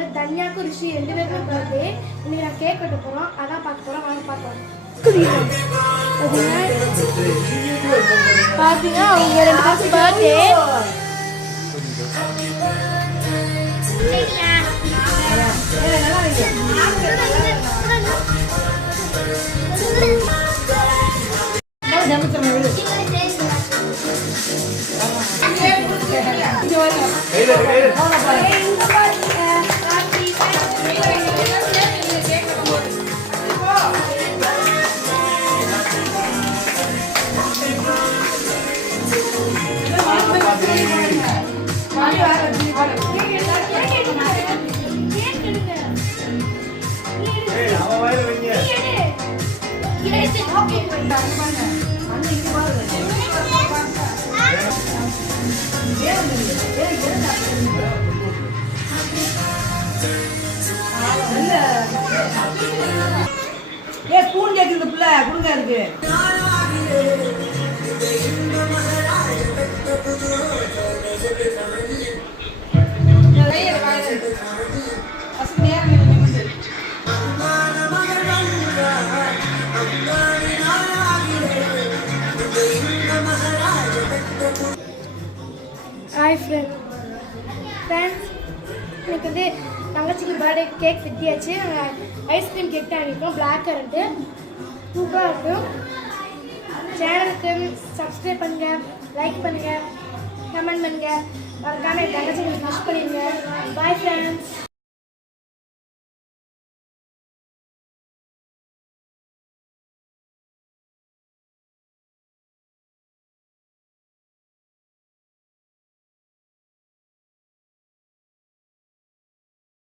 வந்து தன்யாக்கும் ரிஷி 2 பேருமே பர்த்டே. இன்னைக்கு நான் கேக் வெட்ட போகிறோம், அதான் பார்க்க போகிறோம். வாங்க பார்க்கலாம். பார்த்தீங்கன்னா அவங்க 2 பேருக்கு பர்த்டே. ஸ்பூன் கேக்குது பிள்ளை கொடுங்க இருக்கு. ஹாய் ஃப்ரெண்ட்ஸ், எனக்கு வந்து தங்கச்சிக்கு பர்த்டே கேக் வெட்டியாச்சு. நாங்கள் ஐஸ்கிரீம் கேக் தான் வாங்கியிருக்கோம். பிளாக் கரண்ட்டு சூப்பராக இருக்கும். சேனலுக்கு சப்ஸ்கிரைப் பண்ணுங்கள், லைக் பண்ணுங்கள், கமெண்ட் பண்ணுங்கள். மறக்காம என் தங்கச்சிக்கு விஷ் பண்ணிடுங்க. Bye friends.